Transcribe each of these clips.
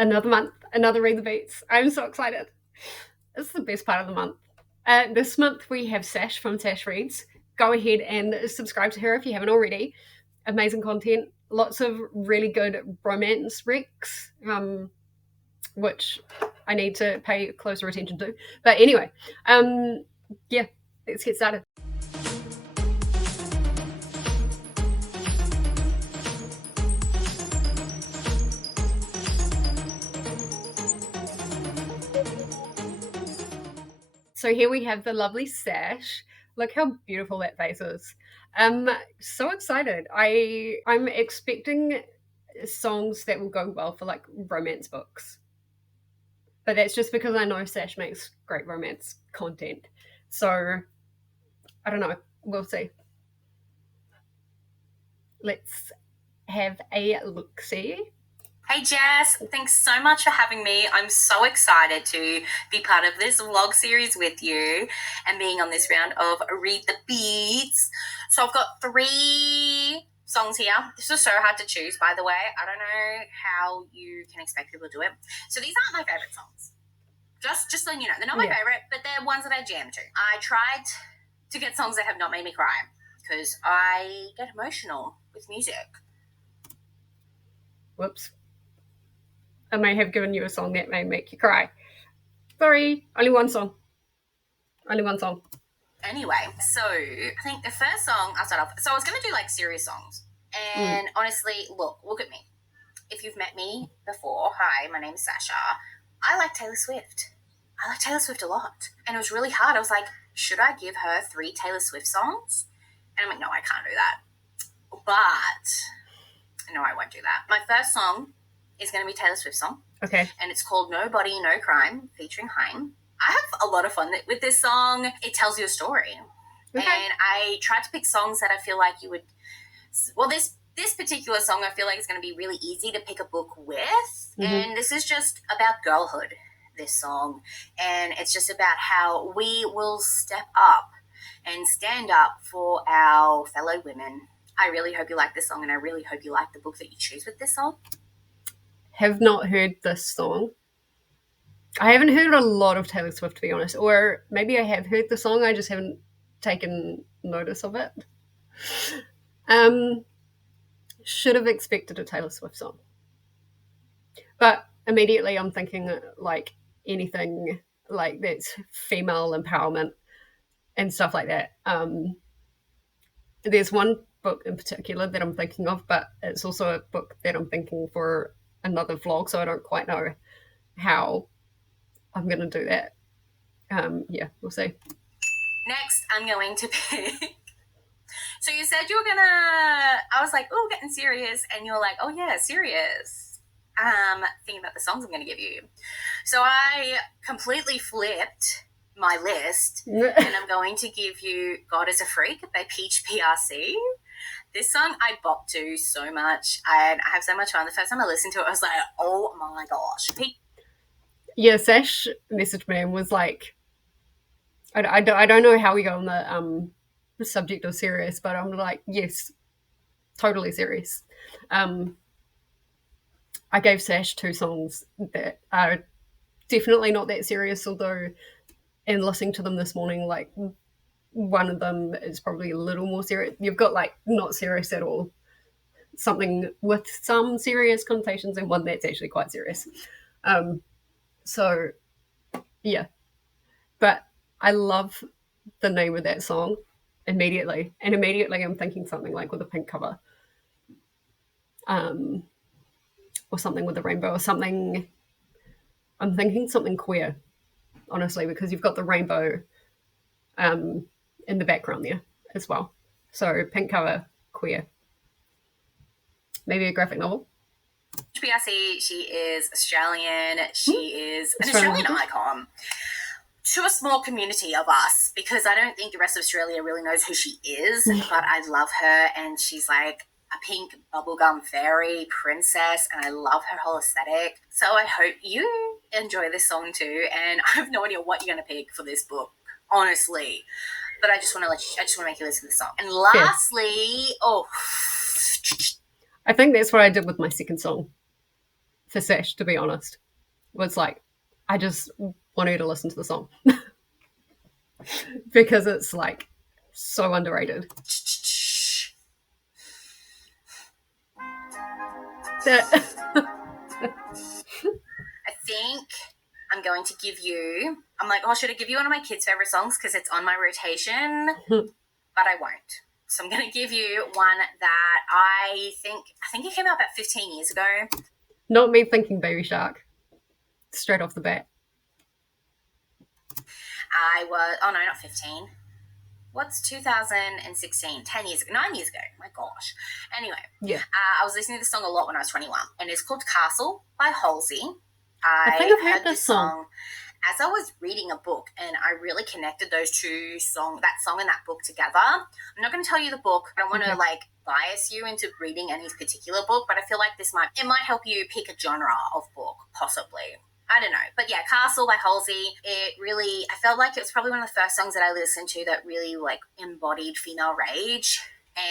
Another month, another Read the Beats. I'm so excited. This is the best part of the month. This month we have Sash from Sash Reads. Go ahead and subscribe to her if you haven't already. Amazing content, lots of really good romance recs, which I need to pay closer attention to. But anyway, yeah, let's get started. So here we have the lovely Sash. Look how beautiful that face is. So excited. I'm expecting songs that will go well for like romance books. But that's just because I know Sash makes great romance content. So I don't know. We'll see. Let's have a look-see. Hey Jess, thanks so much for having me. I'm so excited to be part of this vlog series with you and being on this round of Read the Beats. So I've got 3 songs here. This was so hard to choose, by the way. I don't know how you can expect people to do it. So these aren't my favorite songs. Just so you know, they're not my favorite, but they're ones that I jam to. I tried to get songs that have not made me cry because I get emotional with music. Whoops. I may have given you a song that may make you cry. Sorry, only one song. Only one song. Anyway, so I think the first song I'll start off. So I was going to do like serious songs. And honestly, look at me. If you've met me before, hi, my name is Sasha. I like Taylor Swift. I like Taylor Swift a lot. And it was really hard. I was like, should I give her 3 Taylor Swift songs? And I'm like, no, I can't do that. But no, I won't do that. My first song is going to be Taylor Swift's song. Okay. And it's called Nobody, No Crime, featuring Haim. I have a lot of fun with this song. It tells you a story. Okay. And I tried to pick songs that I feel like you would... Well, this particular song I feel like is going to be really easy to pick a book with. Mm-hmm. And this is just about girlhood, this song. And it's just about how we will step up and stand up for our fellow women. I really hope you like this song, and I really hope you like the book that you choose with this song. Have not heard this song. I haven't heard a lot of Taylor Swift, to be honest. Or maybe I have heard the song, I just haven't taken notice of it. Should have expected a Taylor Swift song. But immediately I'm thinking like anything like that's female empowerment and stuff like that. There's one book in particular that I'm thinking of, but it's also a book that I'm thinking for another vlog, so I don't quite know how I'm going to do that. Yeah, we'll see. Next, I'm going to pick... So you said you were going to... I was like, oh, getting serious. And you were like, oh, yeah, serious. Thinking about the songs I'm going to give you. So I completely flipped my list, and I'm going to give you God is a Freak by Peach PRC. This song I bop to so much, and I have so much fun. The first time I listened to it, I was like, oh my gosh. Yeah, Sash messaged me and was like, I don't know how we go on the subject of serious, but I'm like, yes, totally serious. I gave Sash 2 songs that are definitely not that serious, although in listening to them this morning, like one of them is probably a little more serious. You've got like not serious at all, something with some serious connotations, and one that's actually quite serious. So yeah, but I love the name of that song immediately, and immediately I'm thinking something like with a pink cover, or something with a rainbow, or something. I'm thinking something queer, honestly, because you've got the rainbow in the background there as well. So pink cover, queer. Maybe a graphic novel. PRC, she is Australian. She is an Australian icon to a small community of us, because I don't think the rest of Australia really knows who she is, but I love her, and she's like a pink bubblegum fairy princess, and I love her whole aesthetic. So I hope you enjoy this song too, and I have no idea what you're going to pick for this book, honestly, but I just want to make you listen to the song. And lastly, I think that's what I did with my second song. for Sash, to be honest. Was like, I just want her to listen to the song because it's like so underrated. That I think I'm going to give you, I'm like, oh, should I give you one of my kids' favorite songs because it's on my rotation? But I won't. So I'm going to give you one that I think it came out about 15 years ago. not me thinking Baby Shark straight off the bat. I was, oh no, not 15. What's 2016? 10 years ago, 9 years ago. My gosh. Anyway, Yeah. I was listening to this song a lot when I was 21, and it's called Castle by Halsey. I think I've heard this song as I was reading a book, and I really connected those two songs, that song and that book together. I'm not going to tell you the book. I don't want to like bias you into reading any particular book, but I feel like it might help you pick a genre of book, possibly. I don't know. But yeah, Castle by Halsey, I felt like it was probably one of the first songs that I listened to that really like embodied female rage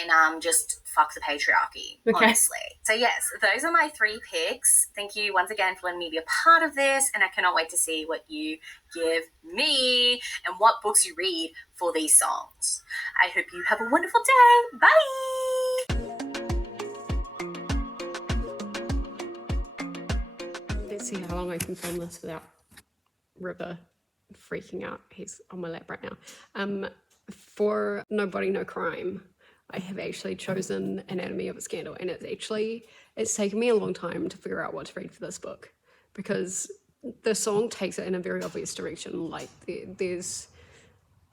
and just fuck the patriarchy, honestly. So yes, those are my 3 picks. Thank you once again for letting me be a part of this, and I cannot wait to see what you give me and what books you read for these songs. I hope you have a wonderful day. Bye! Let's see how long I can film this without River freaking out. He's on my lap right now. For Nobody No Crime, I have actually chosen Anatomy of a Scandal, and it's taken me a long time to figure out what to read for this book because the song takes it in a very obvious direction. Like there's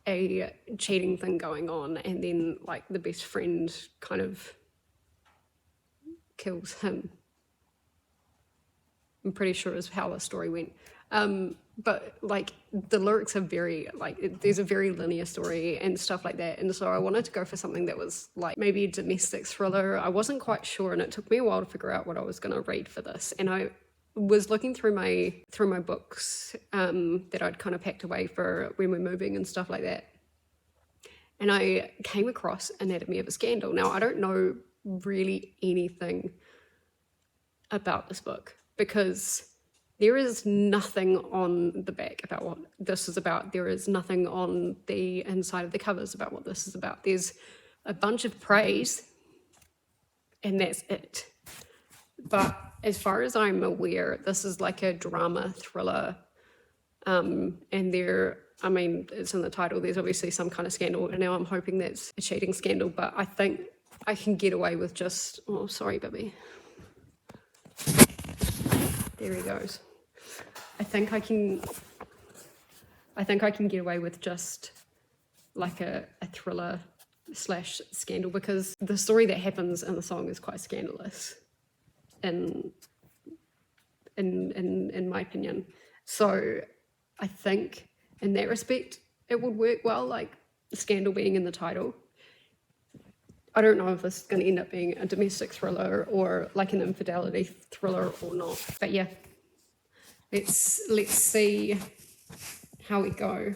a cheating thing going on, and then like the best friend kind of kills him. I'm pretty sure is how the story went. But like the lyrics are very like there's a very linear story and stuff like that, and so I wanted to go for something that was like maybe a domestic thriller. I wasn't quite sure, and it took me a while to figure out what I was going to read for this. And I was looking through my books that I'd kind of packed away for when we're moving and stuff like that, and I came across Anatomy of a Scandal. Now I don't know really anything about this book because there is nothing on the back about what this is about. There is nothing on the inside of the covers about what this is about. There's a bunch of praise, and that's it. But as far as I'm aware, this is like a drama thriller. And it's in the title, there's obviously some kind of scandal, and now I'm hoping that's a cheating scandal, but I think I can get away with just, oh, sorry, baby. There he goes. I think I can get away with just like a thriller / scandal because the story that happens in the song is quite scandalous in my opinion. So I think in that respect it would work well, like scandal being in the title. I don't know if this is going to end up being a domestic thriller or like an infidelity thriller or not. But yeah, let's see how we go.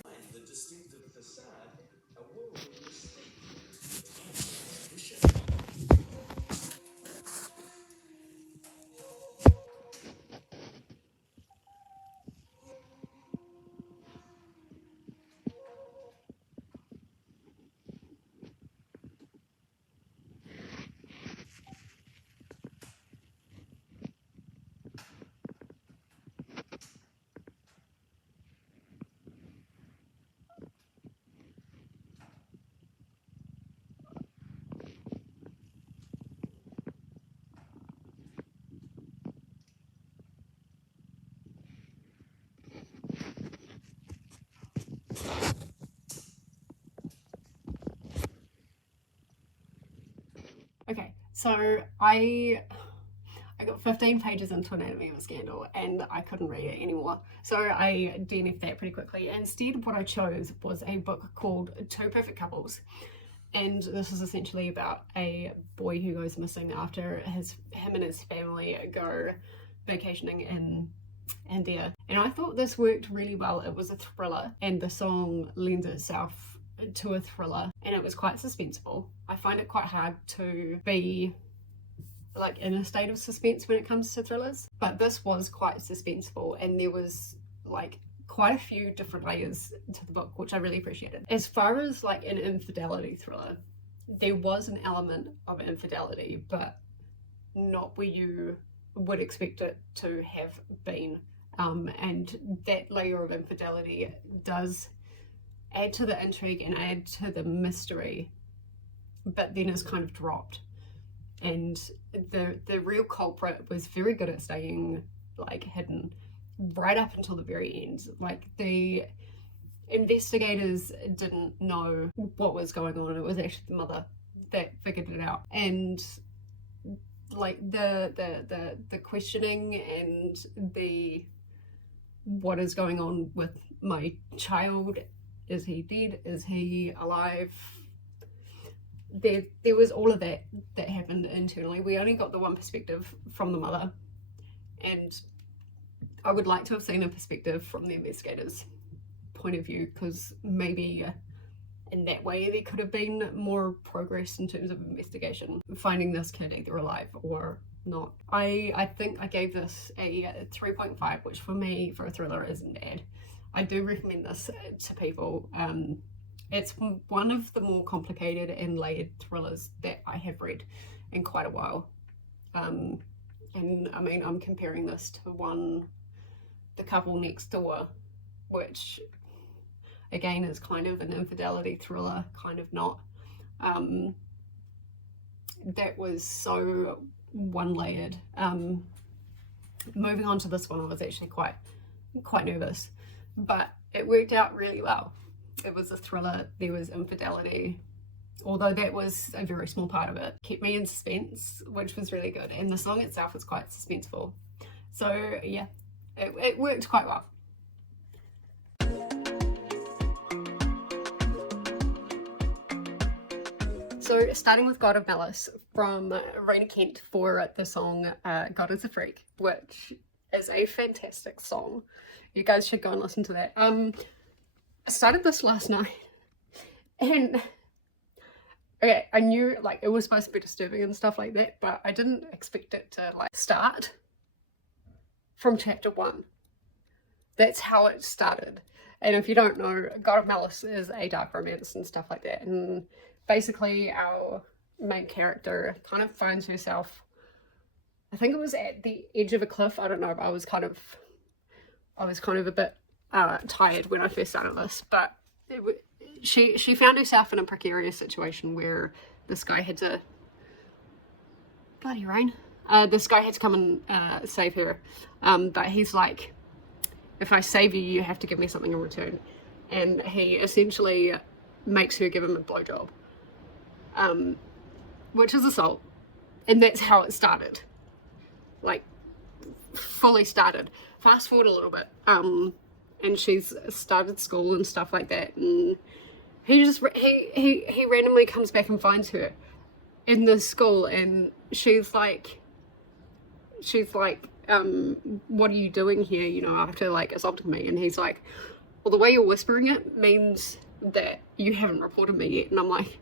Okay, so I got 15 pages into Anatomy of a Scandal and I couldn't read it anymore. So I DNF'd that pretty quickly. Instead, what I chose was a book called Two Perfect Couples. And this is essentially about a boy who goes missing after him and his family go vacationing in India. And I thought this worked really well. It was a thriller, and the song lends itself to a thriller, and it was quite suspenseful. I find it quite hard to be like in a state of suspense when it comes to thrillers, but this was quite suspenseful, and there was like quite a few different layers to the book, which I really appreciated. As far as like an infidelity thriller, there was an element of infidelity, but not where you would expect it to have been. And that layer of infidelity does add to the intrigue and add to the mystery, but then is kind of dropped. And the real culprit was very good at staying like hidden right up until the very end. Like the investigators didn't know what was going on. It was actually the mother that figured it out. And like the questioning and the what is going on with my child, is he dead, is he alive, there was all of that happened internally. We only got the one perspective from the mother, and I would like to have seen a perspective from the investigators' point of view, because maybe in that way there could have been more progress in terms of investigation, finding this kid either alive or not. I think I gave this a 3.5, which for me, for a thriller, isn't bad. I do recommend this to people. It's one of the more complicated and layered thrillers that I have read in quite a while. And I mean, I'm comparing this to The Couple Next Door, which again is kind of an infidelity thriller, kind of not. That was so one-layered. Moving on to this one, I was actually quite nervous, but it worked out really well. It was a thriller, there was infidelity, although that was a very small part of it. Kept me in suspense, which was really good, and the song itself was quite suspenseful. So yeah, it worked quite well. So starting with God of Malice from Raina Kent for the song God is a Freak, which is a fantastic song. You guys should go and listen to that. I started this last night, and okay, I knew like it was supposed to be disturbing and stuff like that, but I didn't expect it to like start from chapter 1. That's how it started. And if you don't know, God of Malice is a dark romance and stuff like that, and basically our main character kind of finds herself, I think it was at the edge of a cliff, I don't know, I was kind of a bit tired when I first started this, but she found herself in a precarious situation where this guy had to, bloody rain, this guy had to come and save her, but he's like, if I save you, you have to give me something in return, and he essentially makes her give him a blowjob, which is assault, and that's how it started, like fully started. Fast forward a little bit, and she's started school and stuff like that, and he randomly comes back and finds her in this school, and she's like, what are you doing here, you know, after like assaulting me? And he's like, well, the way you're whispering it means that you haven't reported me yet. And I'm like,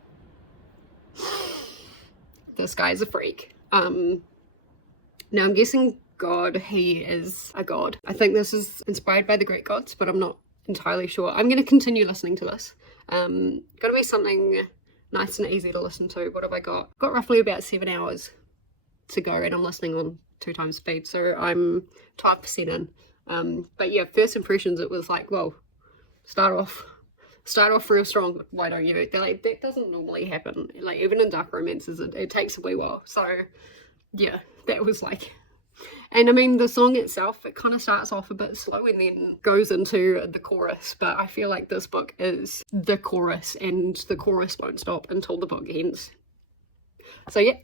this guy's a freak. Now I'm guessing God, he is a god. I think this is inspired by the Greek gods, but I'm not entirely sure. I'm going to continue listening to this. Gotta be something nice and easy to listen to. What have I got? Got roughly about 7 hours to go, and I'm listening on 2 times speed, so I'm 12% in. But yeah, first impressions, it was like, well, start off real strong. Why don't you? Like, that doesn't normally happen. Like, even in dark romances, it takes a wee while. So yeah, that was like, and I mean, the song itself, it kind of starts off a bit slow and then goes into the chorus, but I feel like this book is the chorus, and the chorus won't stop until the book ends. So yeah,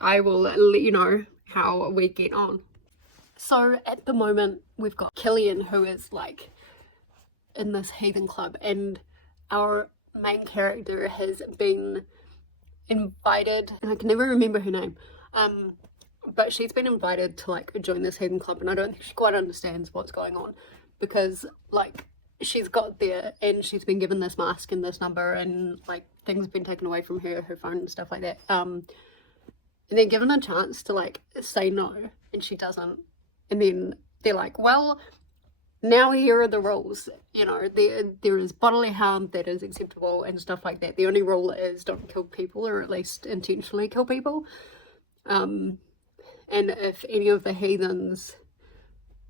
I will let you know how we get on. So at the moment, we've got Killian, who is like in this heathen club, and our main character has been invited, and I can never remember her name, but she's been invited to like join this heathen club, and I don't think she quite understands what's going on, because like she's got there and she's been given this mask and this number, and like things have been taken away from her phone and stuff like that. and they're given a chance to like say no, and she doesn't. And then they're like, well, now here are the rules. You know, there is bodily harm that is acceptable and stuff like that. The only rule is don't kill people, or at least intentionally kill people. And if any of the heathens,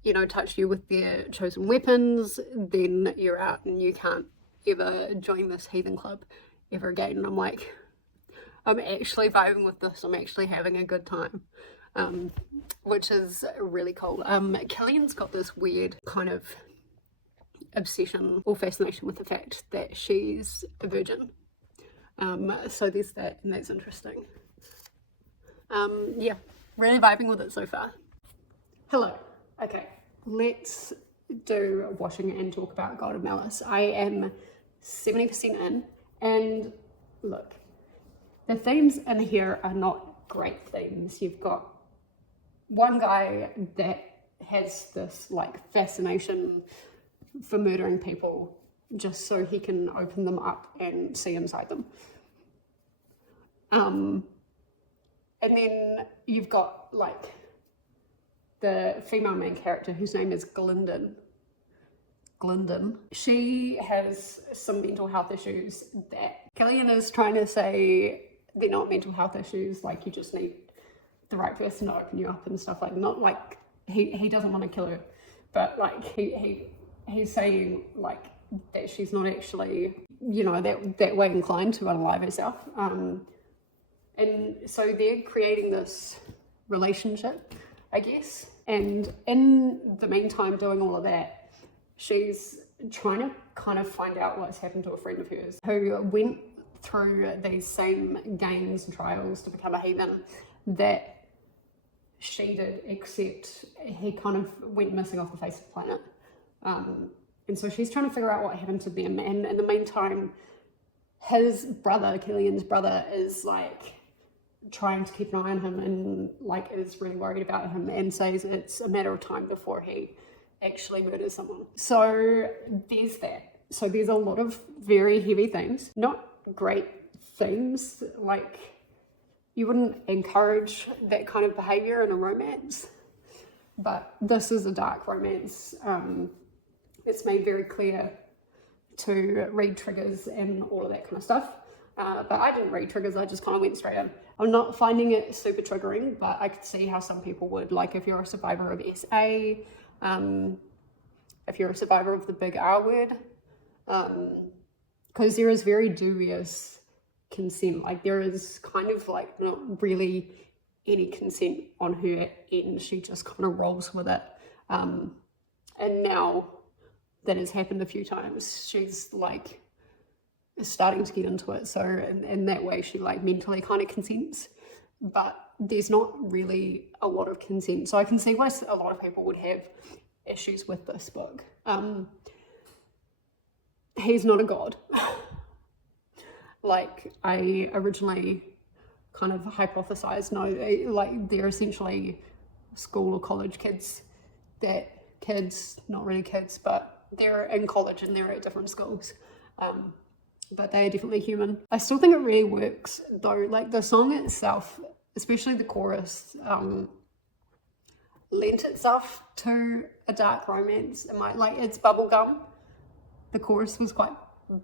you know, touch you with their chosen weapons, then you're out and you can't ever join this heathen club ever again. And I'm like, I'm actually vibing with this. I'm actually having a good time, which is really cool. Killian's got this weird kind of obsession or fascination with the fact that she's a virgin. So there's that, and that's interesting. Yeah, really vibing with it so far. Hello. Okay, let's do washing and talk about God of Malice. I am 70% in, and look, the themes in here are not great themes. You've got one guy that has this like fascination for murdering people just so he can open them up and see inside them. And then you've got like the female main character whose name is Glyndon. She has some mental health issues that Killian is trying to say they're not mental health issues, like you just need the right person to open you up and stuff like that. Not like he doesn't want to kill her, but like he's saying like that she's not actually, you know, that way inclined to unalive herself. And so they're creating this relationship, I guess. And in the meantime, doing all of that, she's trying to kind of find out what's happened to a friend of hers who went through these same games and trials to become a heathen that she did, except he kind of went missing off the face of the planet. And so she's trying to figure out what happened to them. And in the meantime, his brother, Killian's brother, is like trying to keep an eye on him and like is really worried about him and says it's a matter of time before he actually murders someone. So there's that. So there's a lot of very heavy themes, not great themes. Like you wouldn't encourage that kind of behavior in a romance, but this is a dark romance. It's made very clear to read triggers and all of that kind of stuff. But I didn't read triggers, I just kind of went straight in. I'm not finding it super triggering, but I could see how some people would. Like if you're a survivor of SA, if you're a survivor of the big R word, because there is very dubious consent. Like there is kind of like not really any consent on her end. She just kind of rolls with it. And now that has happened a few times, she's like starting to get into it. So in that way, she like mentally kind of consents, but there's not really a lot of consent. So I can see why a lot of people would have issues with this book. He's not a god. Like I originally kind of hypothesized, no, like they're essentially school or college kids not really kids, but they're in college and they're at different schools. But they are definitely human. I still think it really works though. Like the song itself, especially the chorus, lent itself to a dark romance. Like it's bubblegum. The chorus was quite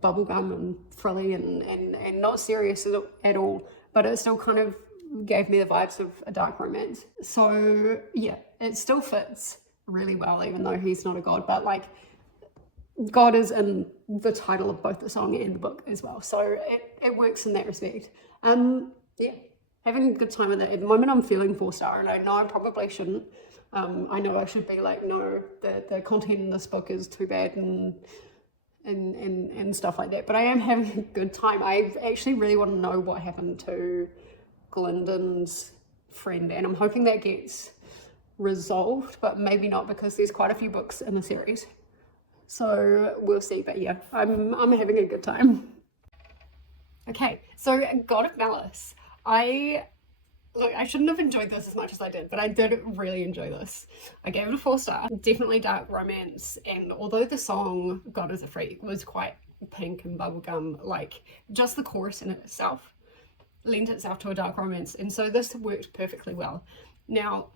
bubblegum and frilly and not serious at all, but it still kind of gave me the vibes of a dark romance. So yeah, it still fits really well, even though he's not a god, but like God is in the title of both the song and the book as well. So it works in that respect. Yeah, having a good time with it. At the moment I'm feeling 4-star, and I know I probably shouldn't. I know I should be like, no, the content in this book is too bad and stuff like that. But I am having a good time. I actually really want to know what happened to Glyndon's friend, and I'm hoping that gets resolved, but maybe not, because there's quite a few books in the series. So we'll see, but yeah, I'm having a good time. Okay, so God of Malice. I shouldn't have enjoyed this as much as I did, but I did really enjoy this. I gave it a 4-star. Definitely dark romance, and although the song God is a Freak was quite pink and bubblegum, like just the chorus in itself lent itself to a dark romance, and so this worked perfectly well. Now,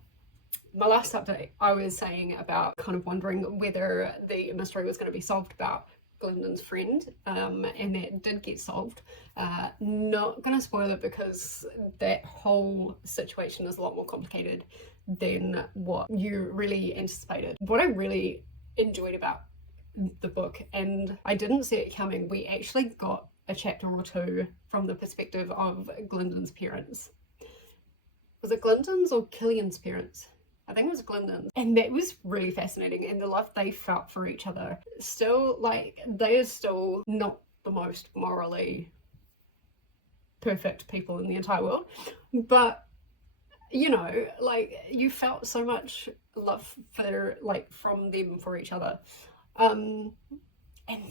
my last update, I was saying about kind of wondering whether the mystery was going to be solved about Glyndon's friend, and that did get solved. Not going to spoil it because that whole situation is a lot more complicated than what you really anticipated. What I really enjoyed about the book, and I didn't see it coming, we actually got a chapter or two from the perspective of Glyndon's parents. Was it Glyndon's or Killian's parents? I think it was Glyndon's. And that was really fascinating, and the love they felt for each other. Still, like, they are still not the most morally perfect people in the entire world, but you know, like, you felt so much love for, like, from them for each other, and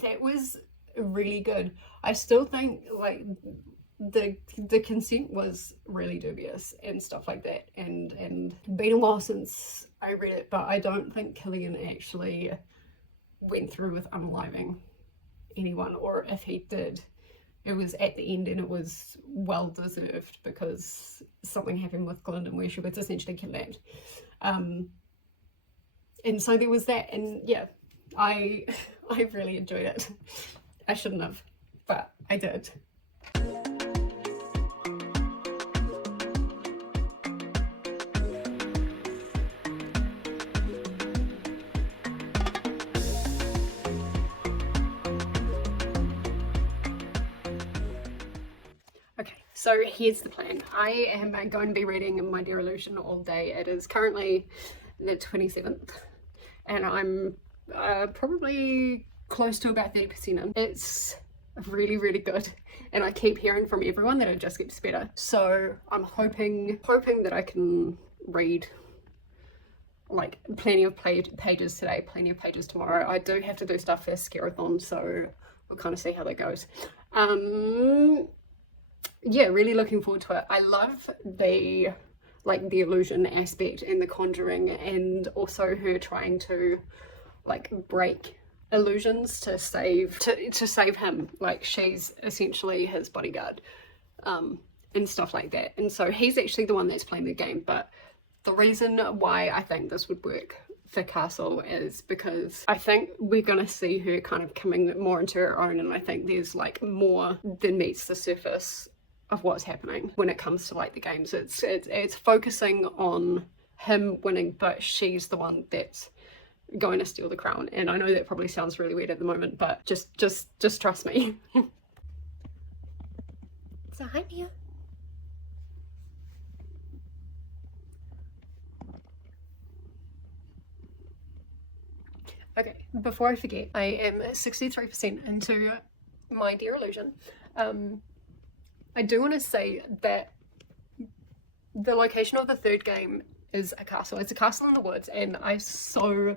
that was really good. I still think, like, the consent was really dubious and stuff like that, and been a while since I read it, but I don't think Killian actually went through with unaliving anyone, or if he did, it was at the end, and it was well deserved because something happened with Glyndon where she was essentially kidnapped. And so there was that, and yeah, I really enjoyed it. I shouldn't have, but I did. Okay, so here's the plan. I am going to be reading My Dear Illusion all day. It is currently the 27th, and I'm probably close to about 30% in. It's really, really good, and I keep hearing from everyone that it just gets better. So I'm hoping that I can read like plenty of pages today, plenty of pages tomorrow. I do have to do stuff for Scarathon, so we'll kind of see how that goes. Yeah, really looking forward to it. I love the illusion aspect and the conjuring, and also her trying to like break illusions to save him. Like, she's essentially his bodyguard, and stuff like that. And so he's actually the one that's playing the game. But the reason why I think this would work for Castle is because I think we're gonna see her kind of coming more into her own, and I think there's like more than meets the surface of what's happening when it comes to like the games. It's focusing on him winning, but she's the one that's going to steal the crown. And I know that probably sounds really weird at the moment, but just trust me. So hi, Mia. Okay, before I forget, I am 63% into My Dear Illusion. I do want to say that the location of the third game is a castle. It's a castle in the woods, and I so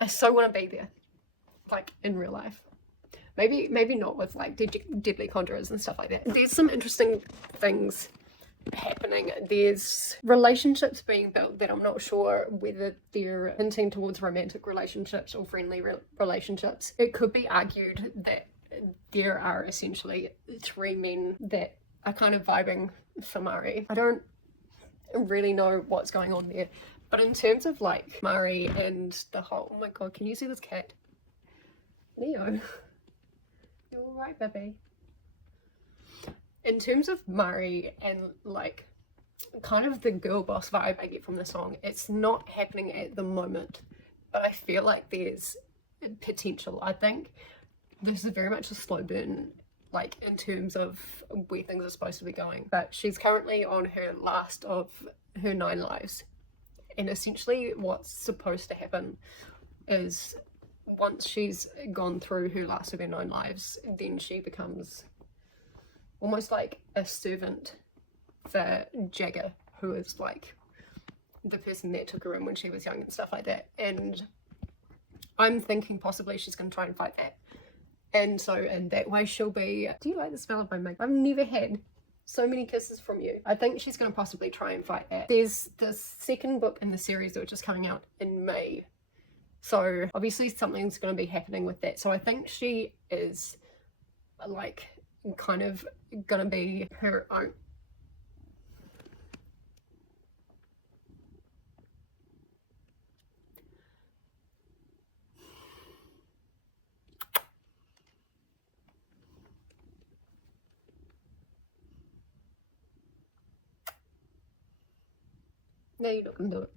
want to be there, like in real life. Maybe not with like deadly conjurers and stuff like that. There's some interesting things happening. There's relationships being built that I'm not sure whether they're hinting towards romantic relationships or friendly relationships. It could be argued that there are essentially three men that are kind of vibing for Mari. I don't really know what's going on there, but in terms of like Mari and the whole, oh my god, can you see this cat? Neo, you alright, baby? In terms of Mari and like kind of the girl boss vibe I get from the song, it's not happening at the moment, but I feel like there's potential. I think this is very much a slow burn, like in terms of where things are supposed to be going. But she's currently on her last of her 9 lives. And essentially what's supposed to happen is once she's gone through her last of her 9 lives, then she becomes almost like a servant for Jagger, who is like the person that took her in when she was young and stuff like that. And I'm thinking possibly she's going to try and fight that. And so in that way she'll be... Do you like the smell of my makeup? I've never had so many kisses from you. I think she's going to possibly try and fight that. There's the second book in the series which is coming out in May. So obviously something's going to be happening with that. So I think she is like kind of gonna be her own. No, you're not gonna do it.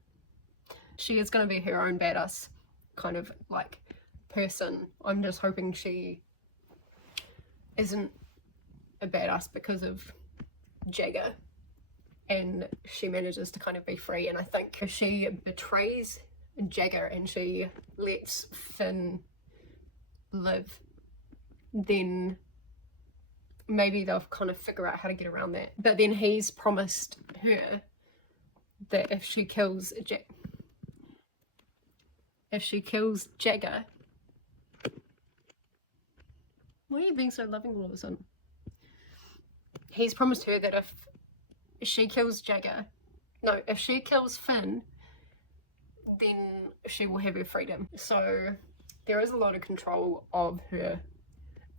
She is gonna be her own badass kind of like person. I'm just hoping she isn't a badass because of Jagger and she manages to kind of be free. And I think if she betrays Jagger and she lets Finn live, then maybe they'll kind of figure out how to get around that. But then he's promised her that if she kills Jagger, why are you being so loving all of a sudden? He's promised her that if she kills if she kills Finn, then she will have her freedom. So there is a lot of control of her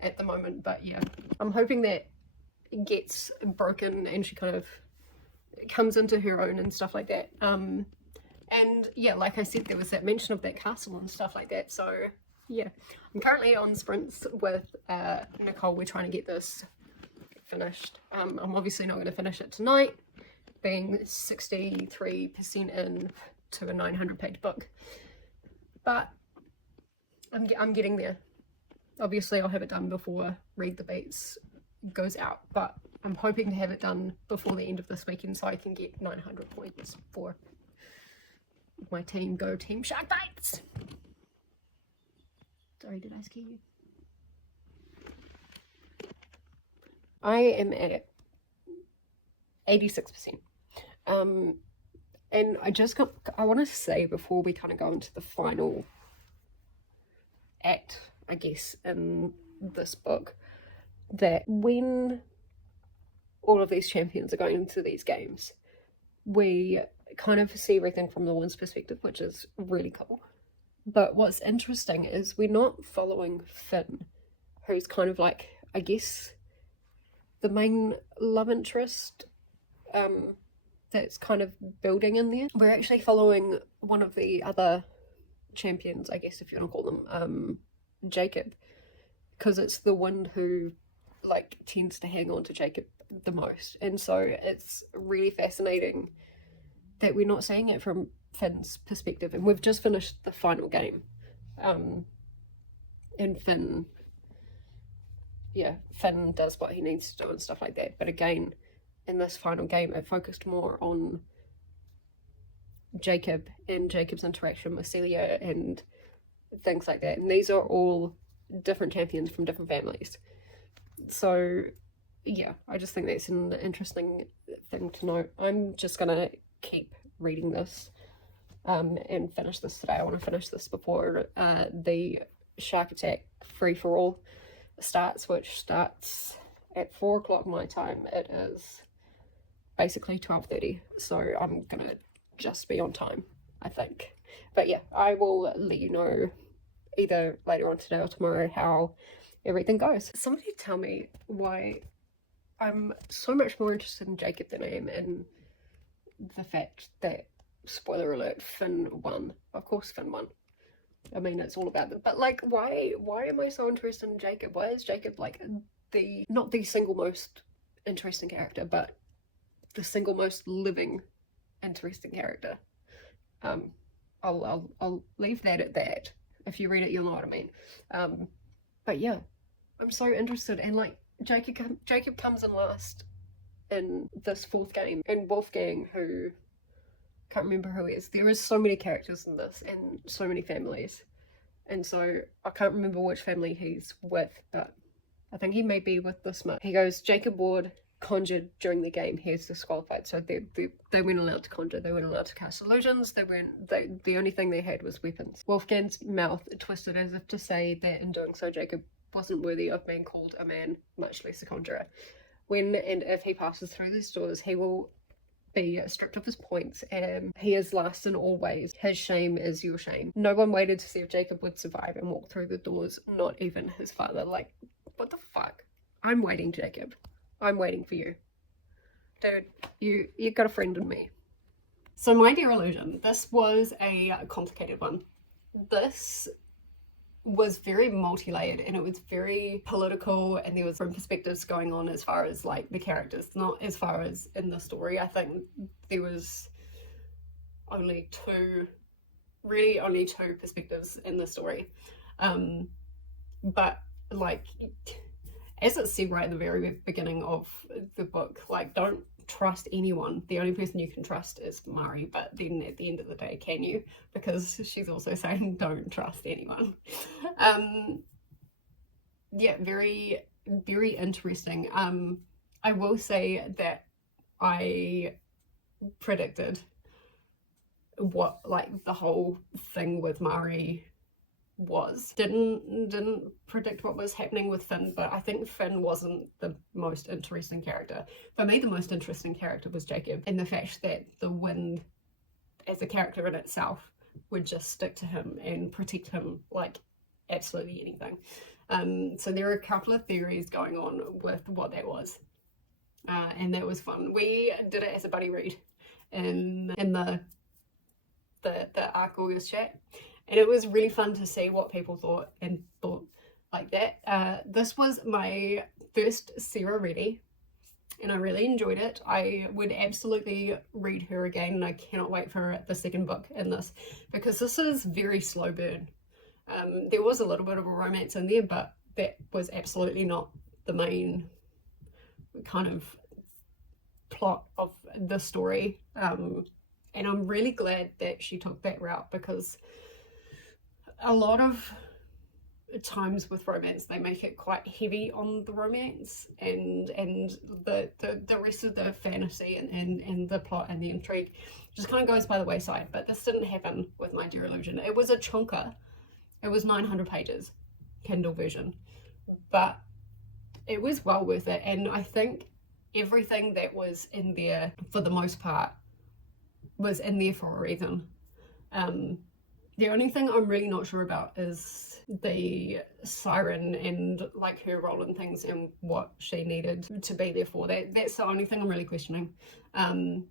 at the moment, but yeah, I'm hoping that it gets broken and she kind of comes into her own and stuff like that. And yeah, like I said, there was that mention of that castle and stuff like that. So yeah, I'm currently on sprints with Nicole. We're trying to get this finished. I'm obviously not going to finish it tonight, being 63% in to a 900-page book, but I'm getting there. Obviously I'll have it done before Read the Beats goes out, but I'm hoping to have it done before the end of this weekend so I can get 900 points for my team. Go Team Shark Bites! Sorry, did I scare you? I am at 86%. And I want to say before we kind of go into the final act, I guess, in this book, that when all of these champions are going into these games, we kind of see everything from the woman's perspective, which is really cool. But what's interesting is we're not following Finn, who's kind of like, I guess, the main love interest that's kind of building in there. We're actually following one of the other champions, I guess, if you want to call them, Jacob, because it's the one who like tends to hang on to Jacob the most. And so it's really fascinating that we're not seeing it from Finn's perspective. And we've just finished the final game, and Finn does what he needs to do and stuff like that. But again, in this final game, it focused more on Jacob and Jacob's interaction with Celia and things like that. And these are all different champions from different families. So yeah, I just think that's an interesting thing to know. I'm just gonna keep reading this and finish this today. I want to finish this before the Shark Attack free-for-all starts, which starts at 4 o'clock my time. It is basically 12:30, so I'm gonna just be on time, I think. But yeah, I will let you know either later on today or tomorrow how everything goes. Somebody tell me why I'm so much more interested in Jacob than I am in the fact that, spoiler alert, Finn won. Of course Finn won. I mean, it's all about them. But like, why am I so interested in Jacob? Why is Jacob like not the single most interesting character, but the single most living interesting character? I'll leave that at that. If you read it, you'll know what I mean. But yeah, I'm so interested. And like, Jacob comes in last in this 4th game, and Wolfgang, who can't remember who he is. There is so many characters in this and so many families, and so I can't remember which family he's with, but I think he may be with this much. He goes, Jacob Ward conjured during the game, he's disqualified. So they weren't allowed to conjure, they weren't allowed to cast illusions, the only thing they had was weapons. Wolfgang's mouth twisted as if to say that in doing so Jacob wasn't worthy of being called a man, much less a conjurer. When and if he passes through these doors, he will be stripped of his points, and he is last in all ways. His shame is your shame. No one waited to see if Jacob would survive and walk through the doors, not even his father. Like, what the fuck? I'm waiting, Jacob. I'm waiting for you. Dude, you got a friend in me. So My Dear Illusion, this was a complicated one. This was very multi-layered and it was very political, and there was different perspectives going on as far as like the characters, not as far as in the story. I think there was only two perspectives in the story. But like, as it said right at the very beginning of the book, like, don't trust anyone. The only person you can trust is Mari. But then at the end of the day, can you? Because she's also saying don't trust anyone. Yeah, very, very interesting. I will say that I predicted what like the whole thing with Mari was. Didn't predict what was happening with Finn, but I think Finn wasn't the most interesting character. For me, the most interesting character was Jacob, and the fact that the wind as a character in itself would just stick to him and protect him like absolutely anything. So there are a couple of theories going on with what that was, and that was fun. We did it as a buddy read in the Arc August chat, and it was really fun to see what people thought like that. This was my first Sarah readie, and I really enjoyed it. I would absolutely read her again, and I cannot wait for the second book in this, because this is very slow burn. There was a little bit of a romance in there, but that was absolutely not the main kind of plot of the story. And I'm really glad that she took that route, because a lot of times with romance they make it quite heavy on the romance, and the rest of the fantasy and the plot and the intrigue just kind of goes by the wayside. But this didn't happen with My Dear Illusion. It was a chunker. It was 900 pages, Kindle version, but it was well worth it. And I think everything that was in there, for the most part, was in there for a reason. The only thing I'm really not sure about is the siren and like her role in things and what she needed to be there for. That's the only thing I'm really questioning. I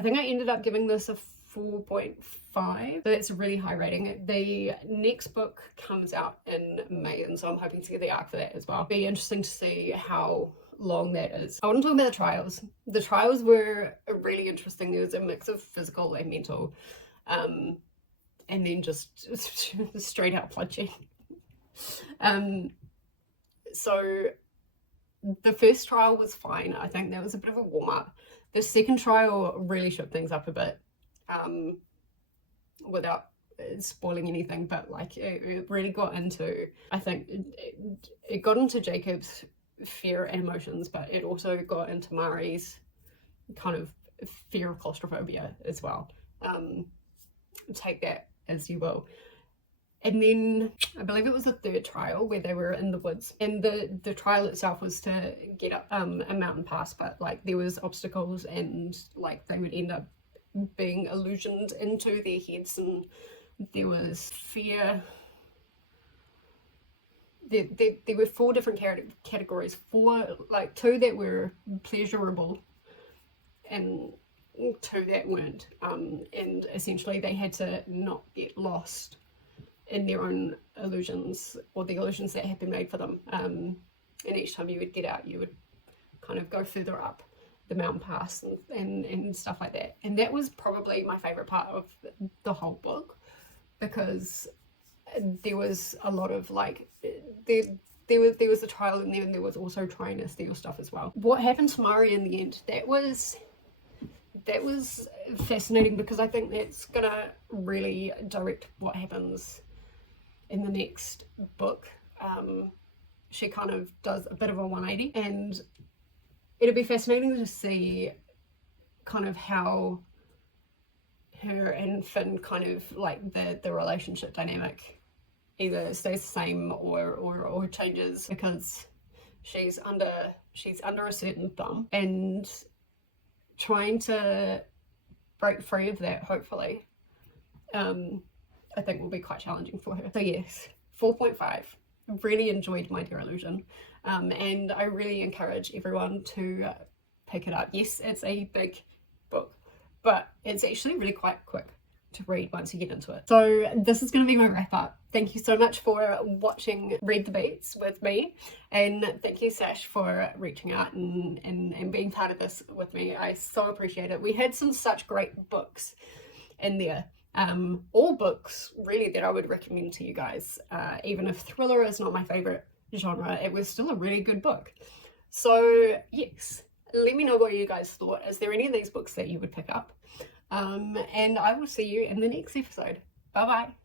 think I ended up giving this a 4.5, so that's a really high rating. The next book comes out in May, and so I'm hoping to get the arc for that as well. It'll be interesting to see how long that is. I want to talk about the trials. The trials were really interesting. There was a mix of physical and mental, and then just straight out bloodshed. So the first trial was fine. I think that was a bit of a warm-up. The second trial really shook things up a bit, without spoiling anything, but like it really got into, I think it got into Jacob's fear and emotions, but it also got into Mari's kind of fear of claustrophobia as well. Take that as you will. And then I believe it was the third trial where they were in the woods, and the trial itself was to get up a mountain pass, but like there was obstacles, and like they would end up being illusioned into their heads, and there was fear. There were four different categories, like two that were pleasurable and two that weren't, and essentially they had to not get lost in their own illusions, or the illusions that had been made for them, and each time you would get out you would kind of go further up the mountain pass and stuff like that. And that was probably my favorite part of the whole book, because there was a lot of like there was a trial in there, and there was also trying to steal stuff as well. What happened to Mari in the end, that was fascinating, because I think that's gonna really direct what happens in the next book. She kind of does a bit of a 180, and it'll be fascinating to see kind of how her and Finn kind of like the relationship dynamic either stays the same or changes, because she's under a certain thumb, and trying to break free of that, hopefully, I think will be quite challenging for her. So yes, 4.5. really enjoyed My Dear Illusion, and I really encourage everyone to pick it up. Yes, it's a big book, but it's actually really quite quick to read once you get into it. So this is going to be my wrap up. Thank you so much for watching Read the Beats with me, and thank you, Sash, for reaching out and being part of this with me. I so appreciate it. We had such great books in there. All books really that I would recommend to you guys. Even if thriller is not my favorite genre, it was still a really good book. So yes, let me know what you guys thought. Is there any of these books that you would pick up? And I will see you in the next episode. Bye bye.